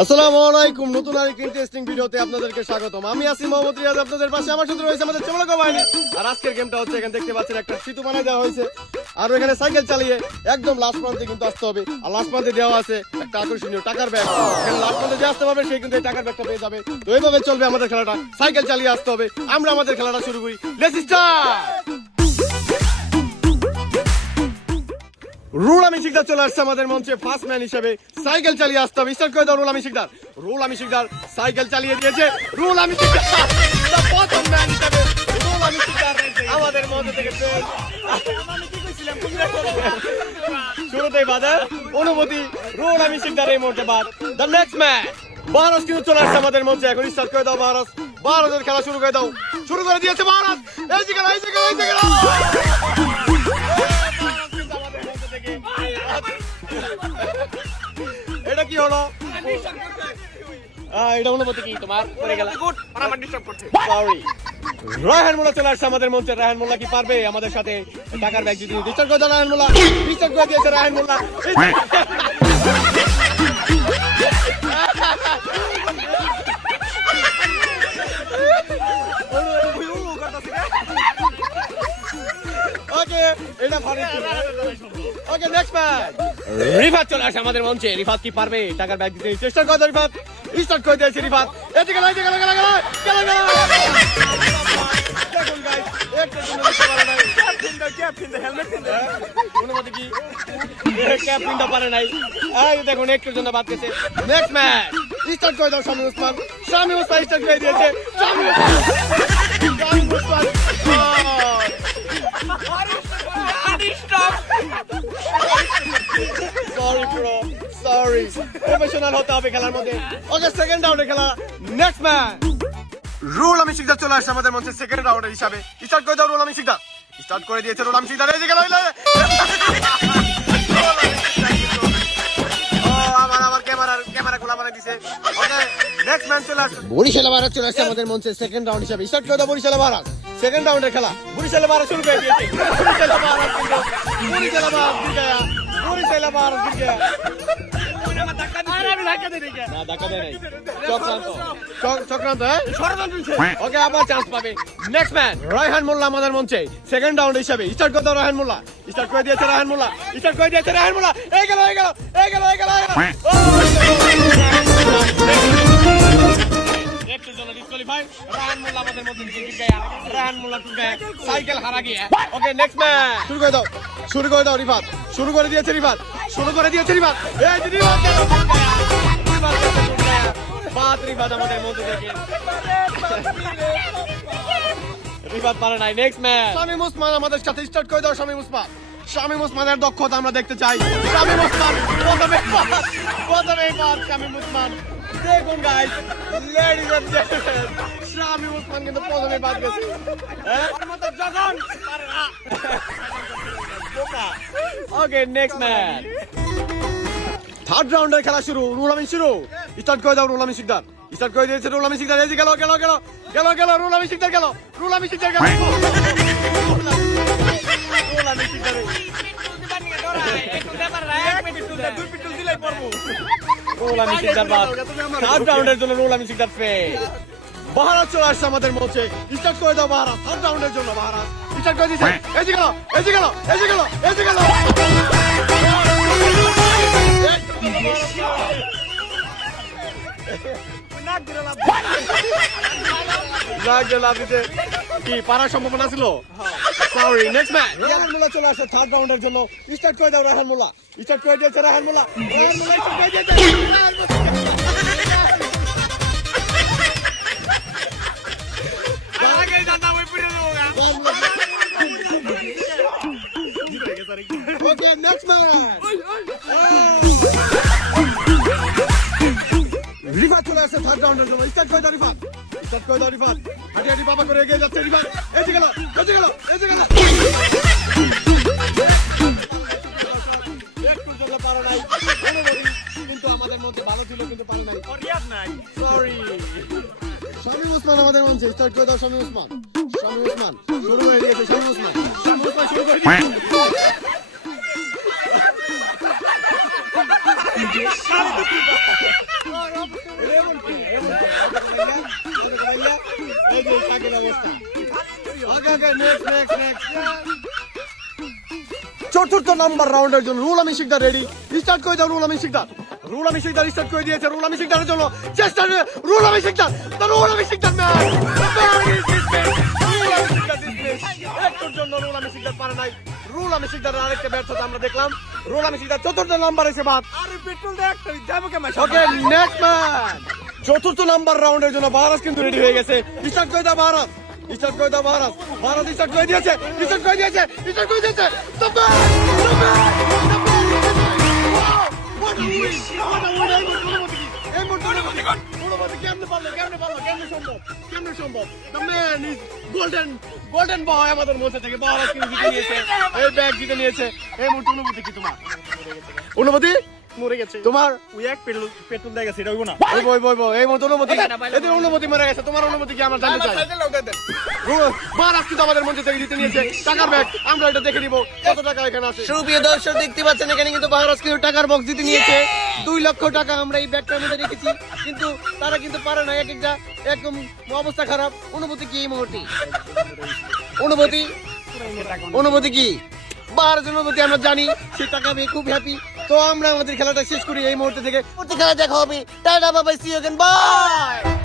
আসসালামু আলাইকুম। নতুন আরেকটি ইন্টারেস্টিং ভিডিওতে আপনাদেরকে স্বাগতম। আমি আছি মোহাম্মদ রিয়াজ, আপনাদের পাশে আমার সাথে রয়েছে আমাদের চমলকা বাহিনী। আর আজকের গেমটা হচ্ছে, এখানে দেখতে পাচ্ছেন একটা সেতু বানায় দেওয়া হয়েছে। আর এখানে সাইকেল চালিয়ে একদম লাস্ট প্রান্তে কিন্তু আসতে হবে। আর লাস্ট প্রান্তে দেওয়া আছে একটা আকর্ষণীয় টাকার ব্যাগ এখানে লাস্ট প্রান্তে যে আসতে পারবে, সে কিন্তু এই টাকার ব্যাগটা পেয়ে যাবে। তো এইভাবে চলবে আমাদের খেলাটা। সাইকেল চালিয়ে আসতে হবে। আমরা আমাদের খেলাটা শুরু করি। স্টার্ট রুল আমি শিকদার চলে আসছে আমাদের মঞ্চে। ফার্স্ট ম্যান হিসেবে সাইকেল চালিয়ে আসতে হবে। স্টার্ট করে দাও রুল আমি শিকদার। রুল আমি শিকদার সাইকেল চালিয়ে দিয়েছে। রুল আমি শিকদার প্রথম ম্যান হিসেবে। রুল আমি শিকদার আমাদের মধ্যে থেকে শুরুতেই বাধা। অনুমতি, রুল আমি শিকদার এই মুহূর্তে বাদ। দ্য নেক্সট ম্যান ভারত কিন্তু চলে আসছে আমাদের মঞ্চে। এখন স্টার্ট করে দাও ভারত ভারতের খেলা শুরু করে দাও। শুরু করে দিয়েছে ভারত এই যে এই যে এই যে এটা কি হলো? আহ, এটা অনুমতি কি তোমার পড়ে গেল। সরি রায়হান মোল্লা চলে আসছে আমাদের মঞ্চে। রায়হান মোল্লা কি পারবে? আমাদের সাথে টাকার ব্যাগ যদি ডিস্টার্ব করে রায়হান মোল্লা। করে দিয়েছে রায়হান মোল্লা। রিফাত চলে আসে আমাদের মঞ্চে। রিফাত কি পারবে? টাকার ব্যাগ দিতে চেষ্টা করে দাও রিফাত। স্টার্ট করে দিয়েছে রিফাত। এদিকে এদিকে গেল গেল গেল গেল গেল দেখুন গাইস একটা জন্য পারে নাই অনুমতি কি ক্যাপ পিনতে পারে নাই। এই দেখুন একটুর জন্য বাদ গেছে। প্রফেশনাল হতে হবে খেলার মধ্যে। ওকে সেকেন্ড রাউন্ডে খেলা। নেক্সট ম্যাচ রুল আমি শিকদার চলে আসছে আমাদের মঞ্চে সেকেন্ড রাউন্ডের হিসাবে। স্টার্ট করে দাও রুল আমি শিকদার। স্টার্ট করে দিয়েছে রুল আমি শিকদার। এই যে গেল বরিশাল ভারত চলে আসছে আমাদের মঞ্চে সেকেন্ড রাউন্ড হিসাবে। স্টার্ট করে দাও বরিশাল ভারত সেকেন্ড রাউন্ডের খেলা। বরিশাল ভারত শুরু করে দিয়েছে। বরিশাল ভারত বরিশাল ভারত বরিশাল ভারত হ্যাঁ? ওকে আবার চান্স পাবে। নেক্সট ম্যান রায়হান মোল্লা আমাদের মঞ্চে। সেকেন্ড রাউন্ড হিসাবে। স্টার্ট করতে রায়হান মোল্লা। স্টার্ট করে দিয়েছে রায়হান মোল্লা। স্টার্ট করে দিয়েছে রায়হান মোল্লা। এই গেল এই গেল এই গেল এই গেল একটুর জন্য disqualify। রায়হান মোল্লা আমাদের মধ্যে থেকে জিত গয়া। রায়হান মোল্লা গয়া। সাইকেল হারা গিয়া। ওকে নেক্সট ম্যাচ শুরু করে দাও। শুরু করে দাও রিফাত। শুরু করে দিয়েছে রিফাত। শুরু করে দিয়েছে রিফাত। এই রিফাত রিফাত আমাদের মধ্যে থেকে রিফাত পারে নাই। নেক্সট ম্যাচ শামিম ওসমান আমাদের সাথে স্টার্ট করে দাও শামিম ওসমান শামিম ওসমানের দক্ষতা আমরা দেখতে চাই। শামিম ওসমান প্রথমে প্রথমে শামিম ওসমান দেখুন guys ladies and gentleman Shamim Osman কিন্তু প্রথমে বাদ গেছে হ্যাঁ ওকে নেক্সট ম্যাচ থার্ড রাউন্ডের খেলা শুরু রুল আমি শুরু স্টার্ট করে দাও রুল আমি শিকদার স্টার্ট করে দিয়েছে রুল আমি শিকদার এই গেল গেল গেল গেল গেল রুল আমি শিকদার গেল রুল আমি শিকদার গেল রুল আমি শিকদার রুল আমি শিকদার বাদ থার্ড রাউন্ডের জন্য রুল আমি শিকদার ফে বাহারাত চলে আসছে আমাদের মঞ্চে। স্টার্ট করে দাও বাহারাত থার্ড রাউন্ডের জন্য বাহারাত স্টার্ট করে দিয়েছে। এই যে গেল যে গেল যে গেল যে গেল। কি, পারার সম্ভাবনা ছিল? Sorry next match Rahan Molla চলে আসে থার্ড রাউন্ডের জন্য। স্টার্ট করে দাও রাহান মোল্লা স্টার্ট করে দিয়েছে রাহান মোল্লা রাহান মোল্লা স্টার্ট করে দিয়েছে। Rahan Okay, next match. Rifat চলে আসছে থার্ড রাউন্ডের জন্য। স্টার্ট করে দাও রিফাত। স্টার্ট করে দাও রিফাত। হাঁটি হাঁটি বাবা করে এগিয়ে যাচ্ছে রিফাত। এসে গেল এসে গেল এসে গেল নাই। কিন্তু আমাদের মধ্যে ভালো ছিল কিন্তু পারে নাই। সরি শামীম ওসমান আমাদের মঞ্চে স্টার্ট করে দাও শামীম ওসমান। শামীম ওসমান শুরু হয়ে গিয়েছে শামীম ওসমান। শামীম ওসমান শুরু করে দিয়েছে? এই অবস্থা চতুর্থ নাম্বার রাউন্ডের জন্য রুল আমি শিকদার রেডি স্টার্ট করে দাও রুল আমি শিকদার রুল আমি শিকদার স্টার্ট করে দিয়েছে রুল আমি শিকদারের জন্য চেষ্টা রুল আমি শিকদার রুল আমি শিকদার একটুর জন্য রুল আমি শিকদার পারে নাই রুল আমি শিকদারের আরেকটা ব্যর্থতা আমরা দেখলাম রুল আমি শিকদার চতুর্থ নাম্বার এসে বাদ আরে পেট্রোল একটা ওকে নেক্সট চতুর্থ নাম্বার রাউন্ডের জন্য ভারত কিন্তু রেডি হয়ে গেছে। করে দাও ভারত। করে দাও ভারত। ভারত স্টার্ট করে দিয়েছে। স্টার্ট করে দিয়েছে। স্টার্ট করে দিয়েছে। অনুভূতি? মরে গেছে। তোমার ওই এক পেট্রোল পেট্রোল দেয় গেছে এটা হইব না। ওই বই বই বই এই মতো অনুমতি এদের অনুমতি মরে গেছে তোমার অনুমতি কি আমরা জানতে চাই? বারাস কিন্তু আমাদের মঞ্চ থেকে জিতে নিয়েছে। টাকার ব্যাগ আমরা এটা দেখে নিব। কত টাকা এখানে আছে? সুপ্রিয় দর্শক দেখতে পাচ্ছেন এখানে কিন্তু বারাস কিন্তু টাকার বক্স জিতে নিয়েছে। দুই লক্ষ টাকা আমরা এই ব্যাগটার মধ্যে রেখেছি। কিন্তু তারা কিন্তু পারে না এক একটা একদম অবস্থা খারাপ। অনুভূতি কি এই মুহূর্তে? অনুভূতি? অনুভূতি কি? বাহারের অনুভূতি আমরা জানি সে টাকা পেয়ে খুব হ্যাপি তো আমরা আমাদের খেলাটা শেষ করি এই মুহূর্তে থেকে। খেলা দেখা হবে। টাটা, বাবাই সি বাই